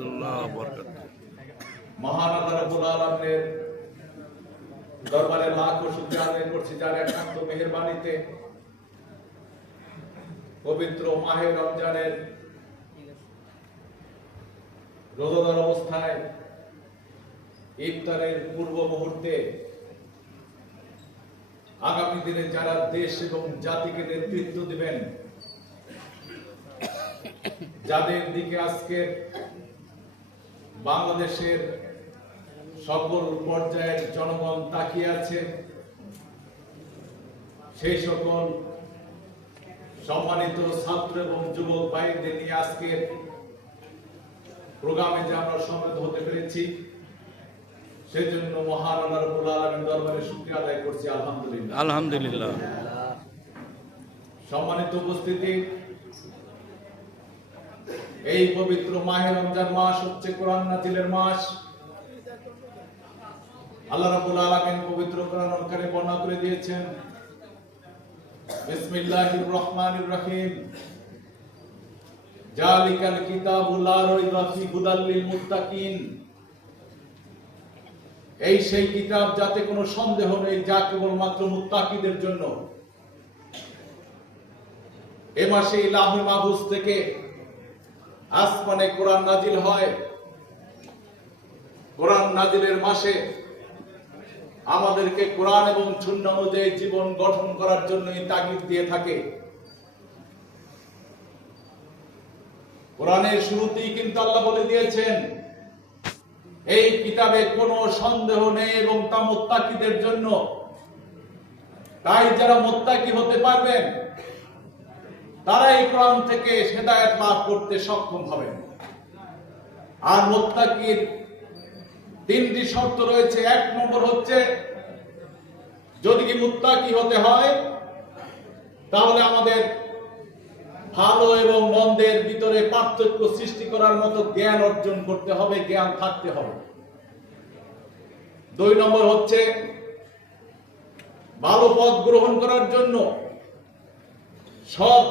রহমতুল্লাহ বরকাতুহু। মহান আল্লাহ রাব্বুল আলামিনের দরবারে লাখো শুকরিয়া আদায় করছি, যার একান্ত মেহেরবানিতে পবিত্র মাহে রমজানের রোজাদার অবস্থায় ইফতারের পূর্ব মুহূর্তে আগামী দিনে যারা দেশ এবং জাতিকে নেতৃত্ব দিবেন, যাদের দিকে আজকে বাংলাদেশের সকল পর্যায়ের জনগণ তাকিয়ে আছে, সেই সকল সম্মানিত ছাত্র এবং যুবক ভাইদের নিয়ে আজকের প্রোগ্রামে যে আমরা সমবেত হতে পেরেছি, সেজন্য মহান আল্লাহ রাব্বুল আলামিনের দরবারে শুকরিয়া আদায় করছি। আলহামদুলিল্লাহ আলহামদুলিল্লাহ। সম্মানিত উপস্থিতি, এই পবিত্র মাহে রমজান মাস হচ্ছে কোরআন নাজিলের মাস। আল্লাহ রাব্বুল আলামিন পবিত্র কোরআনুল কারীমে বর্ণনা করে দিয়েছেন, বিসমিল্লাহির রহমানির রহিম, জালিকাল কিতাবু লা রাইবা ফি হুদাল লিল মুত্তাকিন। এই সেই কিতাব যাতে কোনো সন্দেহ নেই, যা কেবলমাত্র মুত্তাকিদের জন্য। এ মাসে লাহুল মাহফুজ থেকে আসমানে কোরআন নাজিল হয়। কোরআন নাজিলের মাসে আমাদেরকে কোরআন এবং সুন্নাহ অনুযায়ী জীবন গঠন করার জন্যই তাগিদ দিয়ে থাকে। কোরআনের শুরুতেই কিন্তু আল্লাহ বলে দিয়েছেন, এই কিতাবে কোনো সন্দেহ নেই এবং তা মুত্তাকিদের জন্য। তাই যারা মুত্তাকি হতে পারবেন, তারা এই কোরআন থেকে হেদায়েত লাভ করতে সক্ষম হবেন। আর মুত্তাকির তিনটি শর্ত রয়েছে। এক নম্বর হচ্ছে, যদি কি মুত্তাকি হতে হয়, তাহলে আমাদের ভালো এবং মন্দের ভিতরে পার্থক্য সৃষ্টি করার মতো জ্ঞান অর্জন করতে হবে, জ্ঞান থাকতে হবে। দুই নম্বর হচ্ছে, ভালো পথ গ্রহণ করার জন্য সৎ